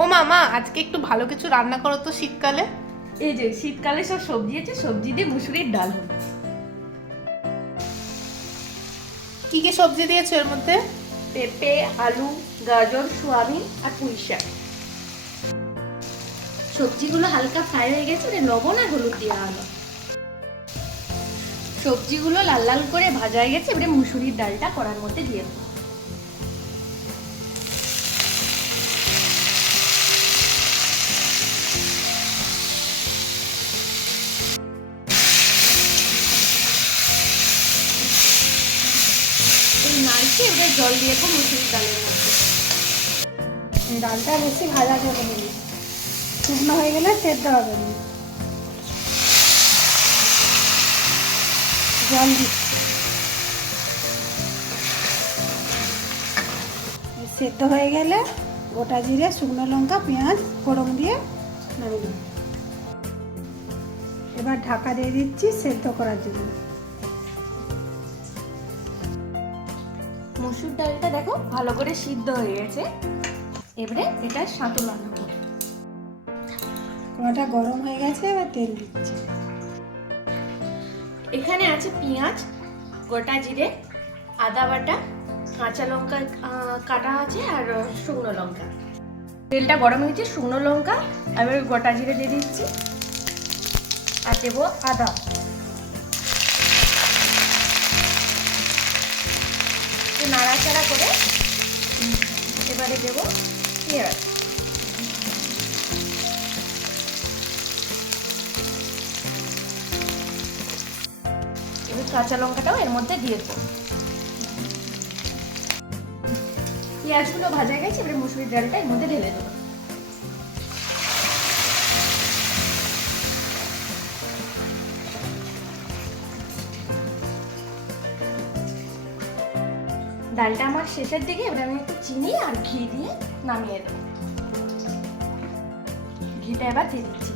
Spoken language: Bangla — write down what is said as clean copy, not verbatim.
ও মামা, আজকে একটু ভালো কিছু রান্না করো তো শীতকালে। এই যে শীতকালে সব সবজি আছে, সবজি দিয়ে মুসুরির ডাল হবে। কি কি সবজি দিয়েছো এর মধ্যে? পেঁপে, আলু, গাজর, সোয়াবিন আর পুঁই শাক। সবজিগুলো হালকা ফ্রাই হয়ে গেছে, ওটা লবণ আর হলুদ দেওয়া হলো। সবজিগুলো লাল লাল করে ভাজা হয়ে গেছে, এবারে মুসুরির ডালটা কড়ার মধ্যে দিয়ে দেবো। এই নাড়ছে, এবারে জল দিয়ে দেবো মুসুরির ডালের মধ্যে। ডালটা বেশি ভাজা যাবে না, শুকনো হয়ে গেলে সেদ্ধ হবে না। জল দিচ্ছি, সেদ্ধ হয়ে গেলে গোটা জিরে, শুকনো লঙ্কা, পেঁয়াজ ফোড়ন দিয়ে নামিয়ে দেব। এবার ঢাকা দিয়ে দিচ্ছি সেদ্ধ করার জন্য। মসুর ডালটা দেখো ভালো করে সিদ্ধ হয়ে গেছে, এবারে এটা সাঁতো বানাবো। কড়াটা গরম হয়ে গেছে, এবার তেল দিচ্ছি। এখানে আছে পেঁয়াজ, গোটা জিরে, আদা বাটা, কাঁচা লঙ্কা কাটা আছে আর শুকনো লঙ্কা। তেলটা গরম হয়েছে, শুকনো লঙ্কা আর গোটা জিরে দিয়ে দিচ্ছি আর দেবো আদা। একটু নাড়াচাড়া করে এবারে দেবো পেঁয়াজ। এবার কাঁচা লঙ্কাটাও এর মধ্যে দিয়ে দেবো। পেঁয়াজগুলো ভাজা গেছে, এবারে মুসুরির ডালটা এর মধ্যে ঢেলে দেবো। ডালটা আমার শেষের দিকে, এবারে আমি একটু চিনি আর ঘি দিয়ে নামিয়ে দেবো। ঘিটা এবার দিয়ে দিচ্ছি।